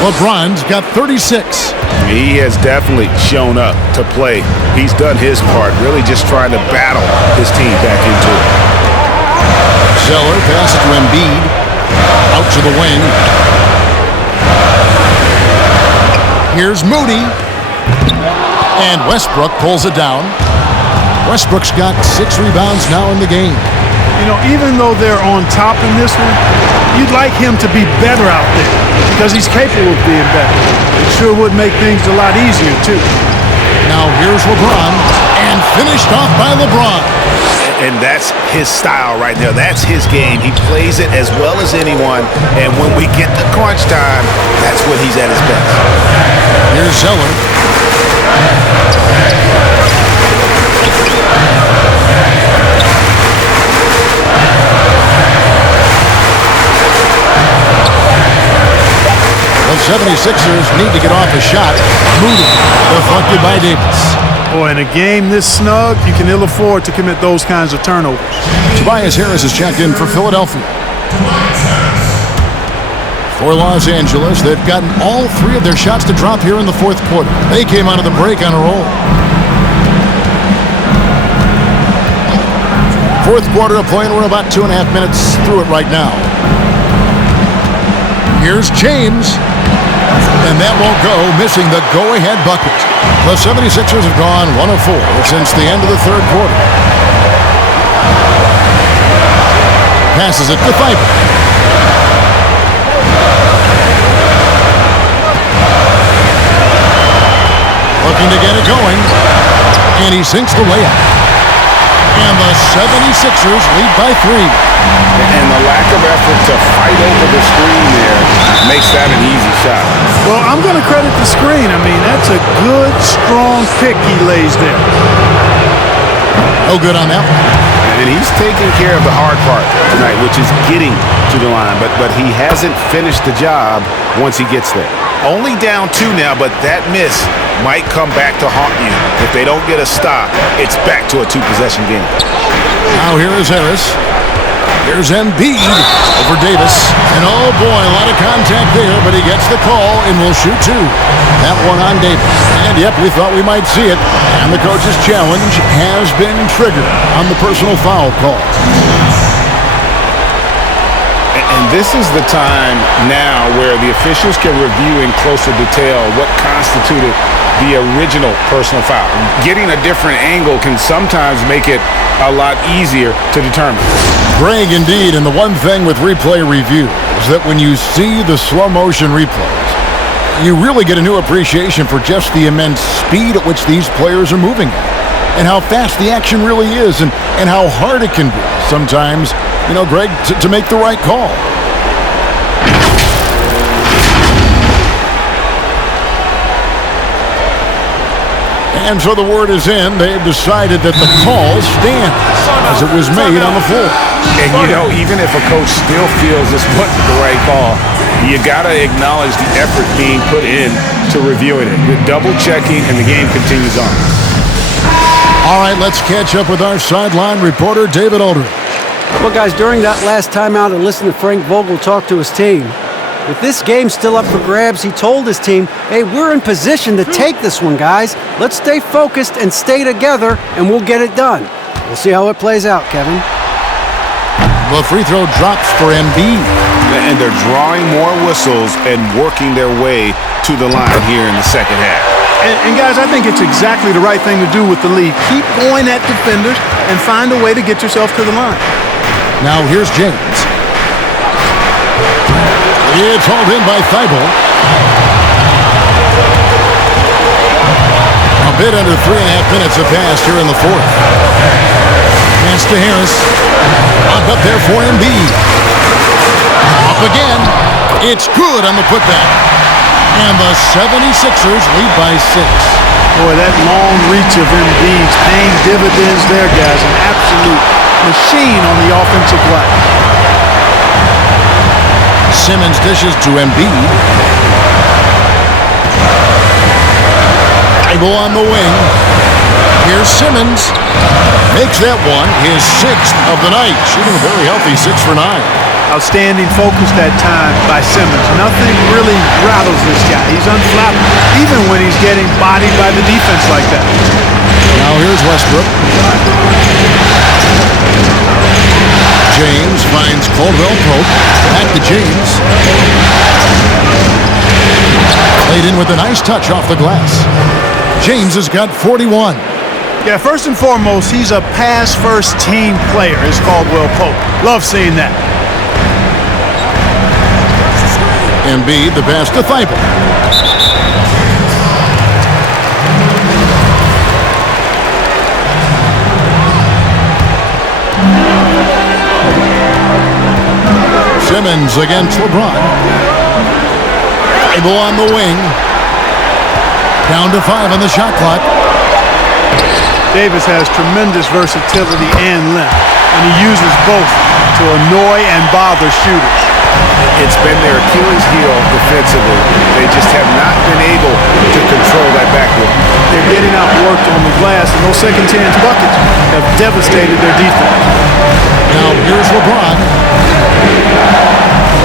LeBron's got 36. He has definitely shown up to play. He's done his part, really just trying to battle his team back into it. Zeller passes to Embiid. Out to the wing. Here's Moody. And Westbrook pulls it down. Westbrook's got 6 rebounds now in the game. You know, even though they're on top in this one, you'd like him to be better out there because he's capable of being better. It sure would make things a lot easier, too. Now here's LeBron, and finished off by LeBron. And that's his style right there. That's his game. He plays it as well as anyone. And when we get to crunch time, that's when he's at his best. Here's Zeller. The 76ers need to get off a shot. Moody deflected by Davis. Boy, in a game this snug, you can ill afford to commit those kinds of turnovers. Tobias Harris is checked in for Philadelphia. For Los Angeles, they've gotten all 3 of their shots to drop here in the fourth quarter. They came out of the break on a roll. Fourth quarter of play, and we're about 2.5 minutes through it right now. Here's James. And that won't go, missing the go-ahead bucket. The 76ers have gone 1 of 4 since the end of the third quarter. Passes it to Thybulle. Looking to get it going. And he sinks the layup. And the 76ers lead by 3. And the lack of effort to fight over the screen there makes that an easy shot. Well, I'm going to credit the screen. I mean, that's a good, strong pick he lays there. No good on that one. And he's taking care of the hard part tonight, which is getting to the line. But he hasn't finished the job once he gets there. Only down 2 now, but that miss might come back to haunt you. If they don't get a stop, it's back to a 2-possession game. Now here is Harris. Here's Embiid over Davis. And oh boy, a lot of contact there, but he gets the call and will shoot 2. That one on Davis. And yep, we thought we might see it. And the coach's challenge has been triggered on the personal foul call. And this is the time now where the officials can review in closer detail what constituted the original personal foul. Getting a different angle can sometimes make it a lot easier to determine. Greg, indeed, and the one thing with replay review is that when you see the slow motion replays, you really get a new appreciation for just the immense speed at which these players are moving at. and how fast the action really is and how hard it can be sometimes, Greg, to make the right call. And so the word is in. They've decided that the call stands as it was made on the floor. And, even if a coach still feels this wasn't the right call, you got to acknowledge the effort being put in to reviewing it. You're double-checking, and the game continues on. All right, let's catch up with our sideline reporter, David Aldridge. Well, guys, during that last timeout, I listened to Frank Vogel talk to his team. With this game still up for grabs, he told his team, hey, we're in position to take this one, guys. Let's stay focused and stay together, and we'll get it done. We'll see how it plays out, Kevin. The free throw drops for Embiid. And they're drawing more whistles and working their way to the line here in the second half. And guys, I think it's exactly the right thing to do with the lead. Keep going at defenders and find a way to get yourself to the line. Now here's James. It's hauled in by Thibault. A bit under 3.5 minutes have passed here in the fourth. Pass to Harris. Up there for Embiid. Up again. It's good on the putback. And the 76ers lead by 6. Boy, that long reach of Embiid's paying dividends there, guys. An absolute machine on the offensive glass. Simmons dishes to Embiid. Thibault on the wing. Here's Simmons. Makes that one his 6th of the night. Shooting a very healthy 6 for 9. Outstanding focus that time by Simmons. Nothing really rattles this guy. He's unflappable, even when he's getting bodied by the defense like that. Now here's Westbrook. James finds Caldwell Pope. Back to James. Played in with a nice touch off the glass. James has got 41. Yeah, first and foremost, he's a pass-first team player, is Caldwell Pope. Love seeing that. Embiid, the pass to Thibault. Simmons against LeBron. Thibault on the wing. Down to 5 on the shot clock. Davis has tremendous versatility and length, and he uses both to annoy and bother shooters. It's been their Achilles heel defensively. They just have not been able to control that backcourt. They're getting outworked on the glass, and those second chance buckets have devastated their defense. Now here's LeBron.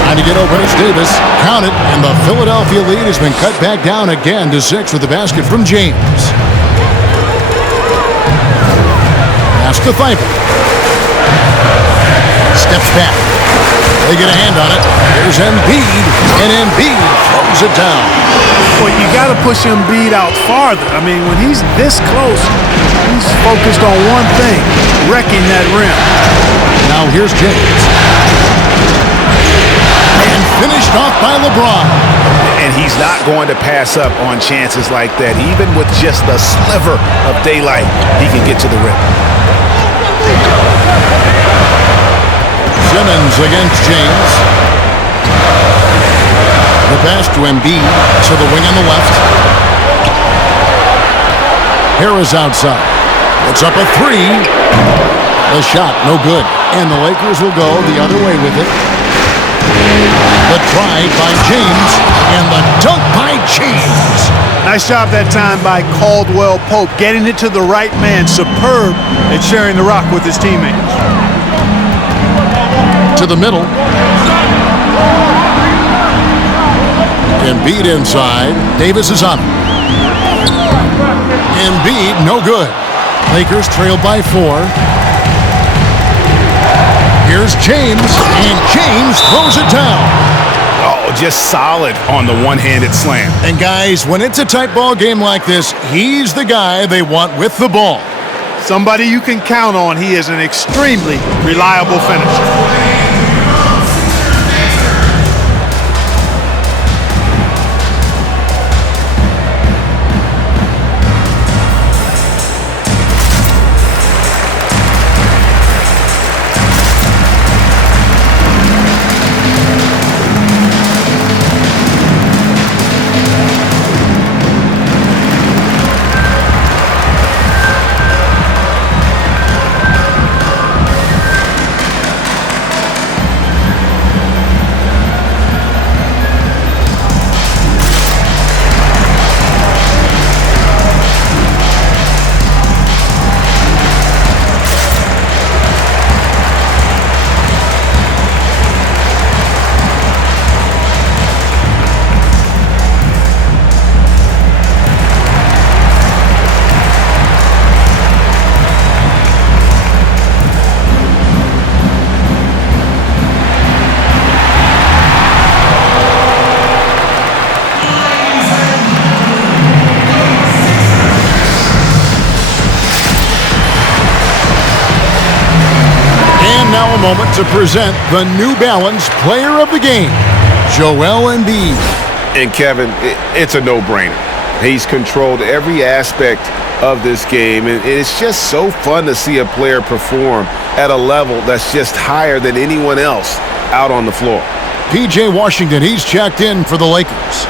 Trying to get open, it's Davis. Count it, and the Philadelphia lead has been cut back down again to 6 with the basket from James. Pass to Thibault. Steps back. They get a hand on it. Here's Embiid, and Embiid throws it down. Well, you got to push Embiid out farther. I mean, when he's this close, he's focused on one thing, wrecking that rim. Now here's James. And finished off by LeBron. And he's not going to pass up on chances like that. Even with just a sliver of daylight, he can get to the rim. Simmons against James. The pass to Embiid to the wing on the left. Harris outside. Puts up a 3. The shot, no good. And the Lakers will go the other way with it. The try by James, and the dunk by James. Nice job that time by Caldwell Pope, getting it to the right man. Superb at sharing the rock with his teammates. To the middle. Embiid inside. Davis is on him. Embiid, no good. Lakers trail by 4. Here's James, and James throws it down. Oh, just solid on the one-handed slam. And guys, when it's a tight ball game like this, he's the guy they want with the ball. Somebody you can count on. He is an extremely reliable finisher. a moment to present the New Balance Player of the Game, Joel Embiid. And Kevin, it's a no-brainer. He's controlled every aspect of this game, and it's just so fun to see a player perform at a level that's just higher than anyone else out on the floor. P.J. Washington, he's checked in for the Lakers.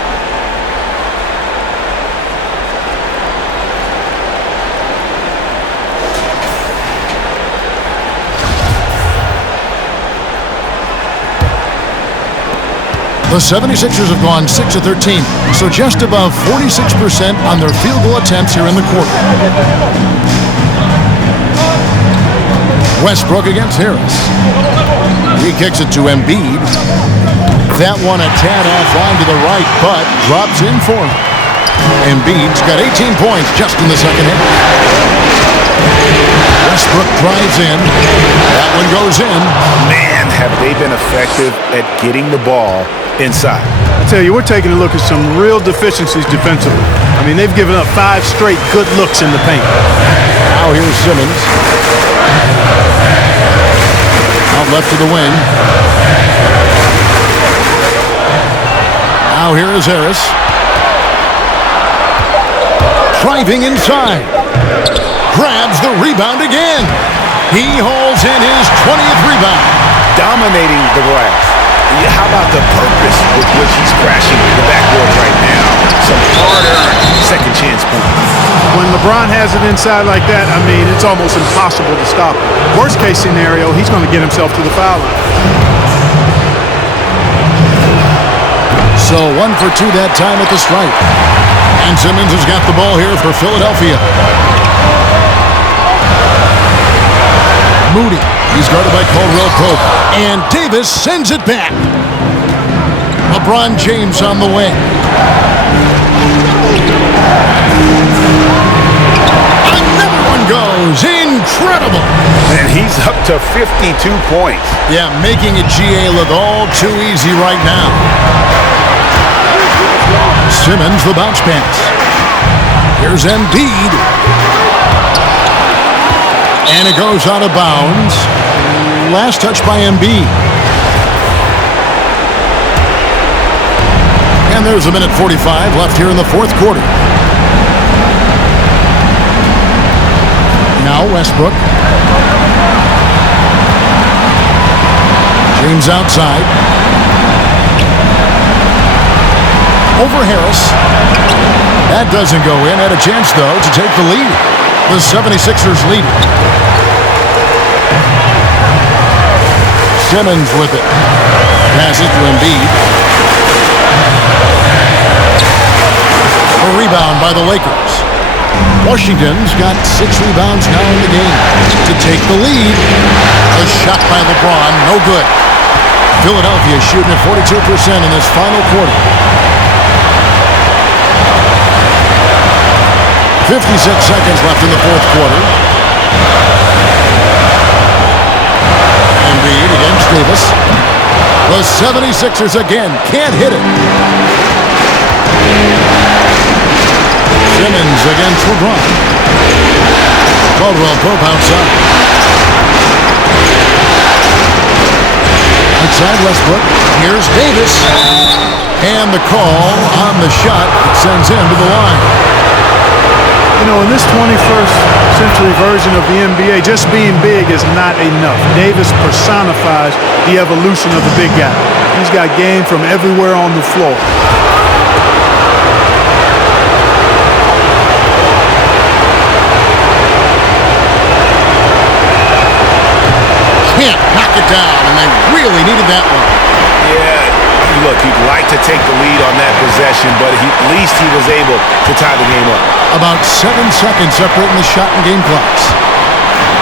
The 76ers have gone 6 of 13, so just above 46% on their field goal attempts here in the quarter. Westbrook against Harris. He kicks it to Embiid. That one a tad offline to the right, but drops in for him. Embiid's got 18 points just in the second half. Westbrook drives in. That one goes in. Man, have they been effective at getting the ball inside. I tell you, we're taking a look at some real deficiencies defensively. I mean, they've given up 5 straight good looks in the paint. Now here's Simmons. Out left to the wing. Now here is Harris. Driving inside. Grabs the rebound again. He holds in his 20th rebound. Dominating the glass. How about the purpose with which he's crashing the backboard right now? Some hard-earned second chance points. When LeBron has it inside like that, I mean, it's almost impossible to stop him. Worst case scenario, he's going to get himself to the foul line. So 1 for 2 that time at the stripe. And Simmons has got the ball here for Philadelphia. Moody. He's guarded by Caldwell Pope. And Davis sends it back. LeBron James on the wing. Another one goes. Incredible. And he's up to 52 points. Yeah, making a GA look all too easy right now. Simmons, the bounce pass. Here's Embiid. And it goes out of bounds. Last touch by Embiid. And there's a minute 45 left here in the fourth quarter. Now Westbrook. James outside. Over Harris. That doesn't go in. Had a chance, though, to take the lead. The 76ers lead. Simmons with it. Passes to Embiid. A rebound by the Lakers. Washington's got 6 rebounds now in the game to take the lead. A shot by LeBron, no good. Philadelphia shooting at 42% in this final quarter. 56 seconds left in the fourth quarter. Embiid against Davis. The 76ers again can't hit it. Simmons against LeBron. Caldwell Pope outside. Outside Westbrook. Here's Davis. And the call on the shot that sends him to the line. You know, in this 21st century version of the NBA, just being big is not enough. Davis personifies the evolution of the big guy. He's got game from everywhere on the floor. Can't knock it down, and they really needed that one. Yeah, look, you'd like to take the lead on that possession, but at least he was able to tie the game up. About 7 seconds separating the shot and game clocks.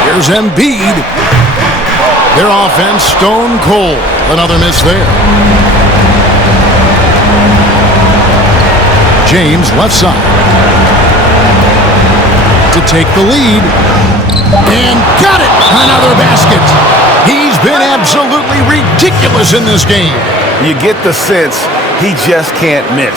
Here's Embiid. Their offense stone cold. Another miss there. James left side. To take the lead. And got it! Another basket. He's been absolutely ridiculous in this game. You get the sense he just can't miss.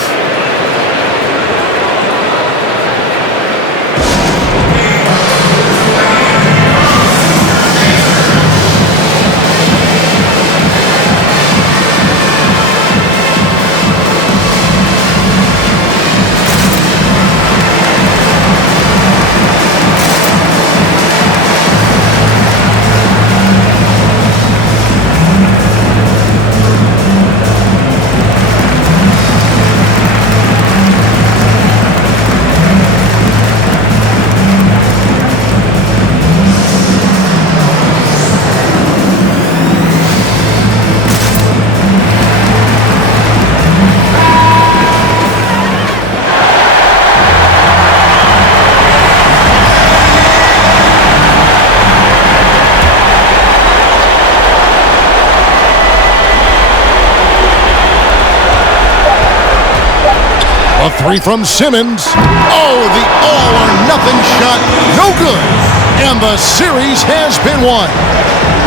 Three from Simmons. Oh, the all-or-nothing shot. No good. And the series has been won.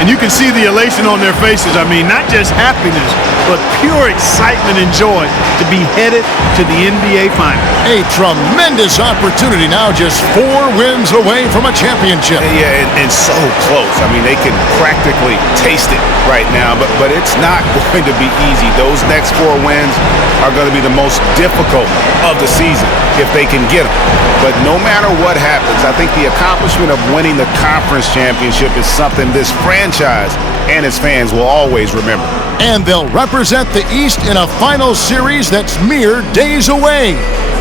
And you can see the elation on their faces. I mean, not just happiness, but pure excitement and joy to be headed to the NBA Finals. A tremendous opportunity now, just 4 wins away from a championship. Yeah, and so close. I mean, they can practically taste it right now, but it's not going to be easy. Those next 4 wins are going to be the most difficult of the season if they can get them. But no matter what happens, I think the accomplishment of winning the conference championship is something this franchise and its fans will always remember. And they'll represent the East in a final series that's mere days away.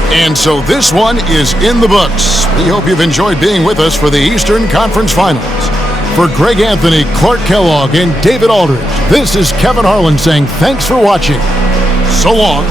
And so this one is in the books. We hope you've enjoyed being with us for the Eastern Conference Finals. For Greg Anthony, Clark Kellogg, and David Aldridge, this is Kevin Harlan saying thanks for watching. So long.